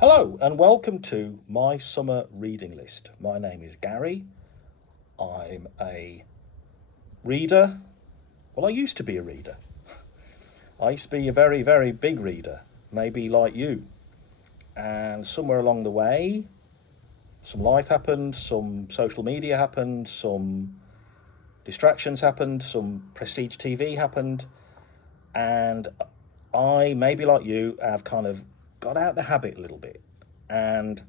Hello and welcome to my summer reading list. My name is Gary. I'm a reader. Well, I used to be a reader. I used to be a very, very big reader, maybe like you. And somewhere along the way, some life happened, some social media happened, some distractions happened, some prestige TV happened, and I, maybe like you, have kind of got out the habit a little bit. And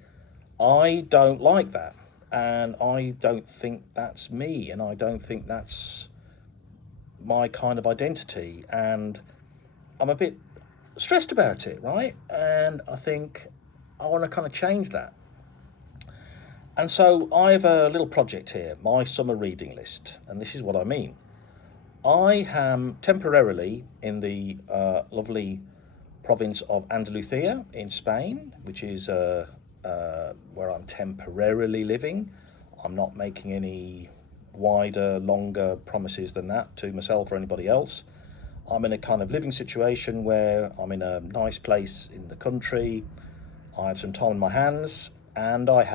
I don't like that. And I don't think that's me. And I don't think that's my kind of identity. And I'm a bit stressed about it, right? And I think I want to kind of change that. And so I have a little project here, my summer reading list. And this is what I mean. I am temporarily in the lovely province of Andalusia in Spain, which is where I'm temporarily living. I'm not making any wider, longer promises than that to myself or anybody else. I'm in a kind of living situation where I'm in a nice place in the country. I have some time on my hands, and I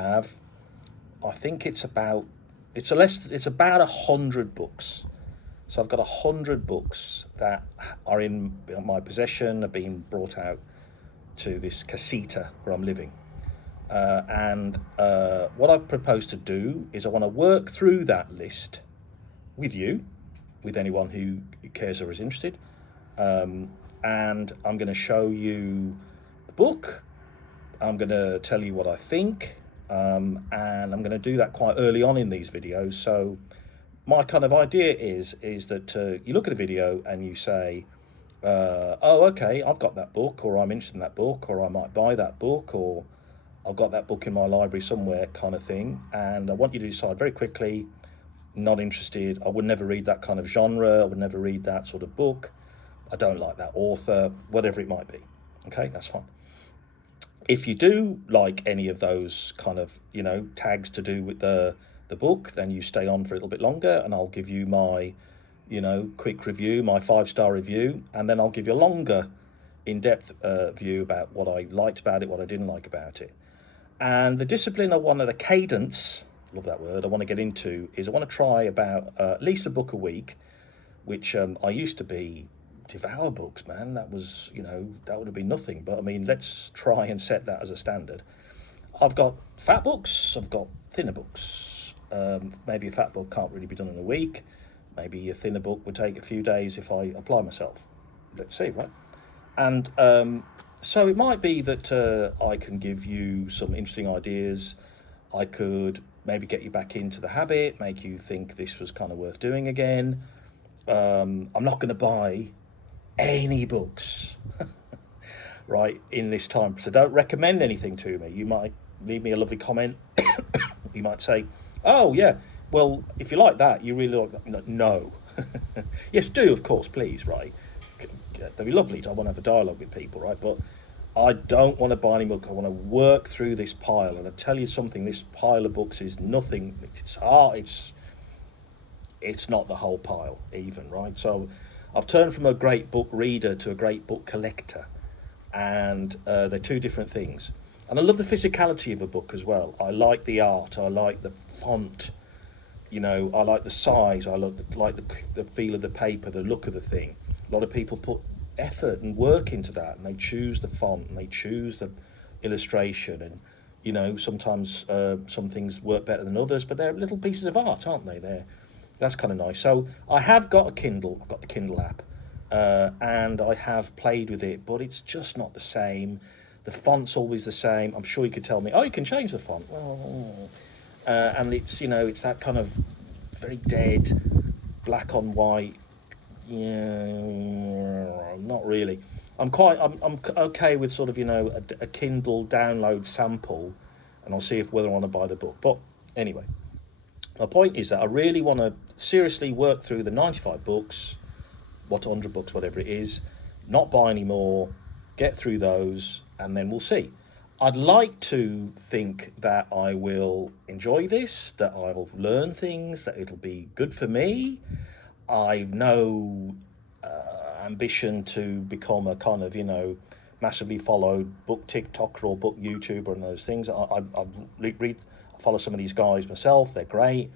think it's about 100 books. So I've got 100 books that are in my possession, are being brought out to this casita where I'm living. And what I've proposed to do is I want to work through that list with you, with anyone who cares or is interested. And I'm going to show you the book. I'm going to tell you what I think. And I'm going to do that quite early on in these videos. So my kind of idea is that you look at a video and you say, oh, okay, I've got that book, or I'm interested in that book, or I might buy that book, or I've got that book in my library somewhere, kind of thing. And I want you to decide very quickly, not interested. I would never read that kind of genre. I would never read that sort of book. I don't like that author, whatever it might be. Okay, that's fine. If you do like any of those kind of, tags to do with the book, then you stay on for a little bit longer, and I'll give you my, quick review, my 5-star review, and then I'll give you a longer, in-depth view about what I liked about it, what I didn't like about it. And the discipline the cadence, love that word, I want to get into is I want to try about at least a book a week, which I used to devour books, man. That was, that would have been nothing. But I mean, let's try and set that as a standard. I've got fat books, I've got thinner books. Maybe a fat book can't really be done in a week. Maybe a thinner book would take a few days if I apply myself. Let's see, right? And so it might be that I can give you some interesting ideas. I could maybe get you back into the habit, make you think this was kind of worth doing again. I'm not going to buy any books, right, in this time. So don't recommend anything to me. You might leave me a lovely comment. You might say, oh, yeah, well, if you like that, you really like that. No. Yes, do, of course, please, right? That'd be lovely. I want to have a dialogue with people, right? But I don't want to buy any book. I want to work through this pile. And I tell you something, this pile of books is nothing. It's not the whole pile even, right? So I've turned from a great book reader to a great book collector. And they're two different things. And I love the physicality of a book as well. I like the art. I like the font. I like the size. I like the feel of the paper, the look of the thing. A lot of people put effort and work into that, and they choose the font and they choose the illustration. And sometimes some things work better than others, but they're little pieces of art, aren't they? That's kind of nice. So I have got a Kindle. I've got the Kindle app, and I have played with it, but it's just not the same. The font's always the same. I'm sure you could tell me, oh, you can change the font. And it's, it's that kind of very dead, black on white. Yeah, not really. I'm okay with sort of, a Kindle download sample, and I'll see whether I want to buy the book. But anyway, my point is that I really want to seriously work through the 95 books, 100 books, whatever it is, not buy any more, get through those, and then we'll see. I'd like to think that I will enjoy this, that I'll learn things, that it'll be good for me. I've no ambition to become a kind of, massively followed book TikToker or book YouTuber and those things. I follow some of these guys myself. They're great.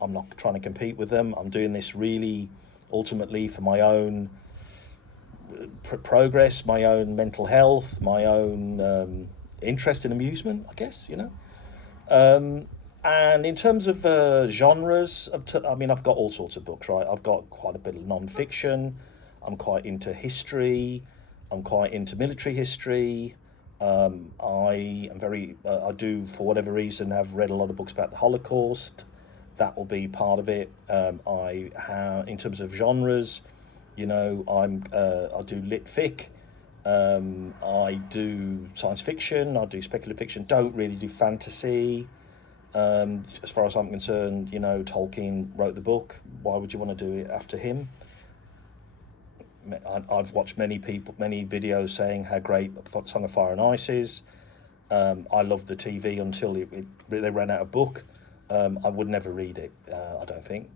I'm not trying to compete with them. I'm doing this really ultimately for my own progress, my own mental health, my own interest and amusement, I guess, you know. And in terms of genres, I mean, I've got all sorts of books, right? I've got quite a bit of non-fiction. I'm quite into history. I'm quite into military history. I am very, I do, for whatever reason, have read a lot of books about the Holocaust. That will be part of it. I have, in terms of genres, you know, I do lit fic. I do science fiction. I do speculative fiction. Don't really do fantasy. As far as I'm concerned, you know, Tolkien wrote the book. Why would you want to do it after him? I've watched many videos saying how great Song of Fire and Ice is. I loved the TV until they ran out of book. I would never read it, I don't think.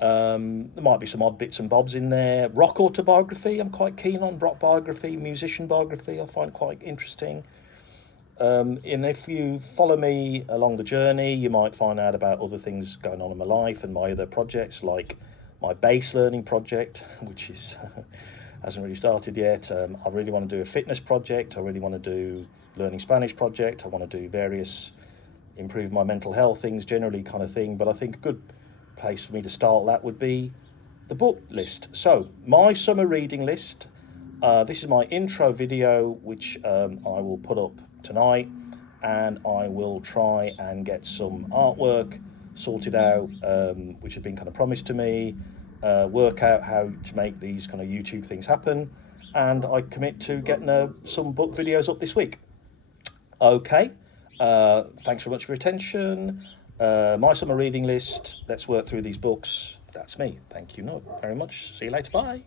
There might be some odd bits and bobs in there. Rock autobiography, I'm quite keen on. Rock biography, musician biography, I find quite interesting. And if you follow me along the journey, you might find out about other things going on in my life and my other projects, like my bass learning project, which is hasn't really started yet. I really want to do a fitness project. I really want to do learning Spanish project. I want to do various improve my mental health things, generally kind of thing. But I think a good place for me to start that would be the book list. So my summer reading list. This is my intro video, which I will put up tonight, and I will try and get some artwork sorted out, which has been kind of promised to me, work out how to make these kind of YouTube things happen, and I commit to getting some book videos up this week. Okay, thanks very much for your attention. My summer reading list, let's work through these books. That's me. Thank you very much. See you later. Bye.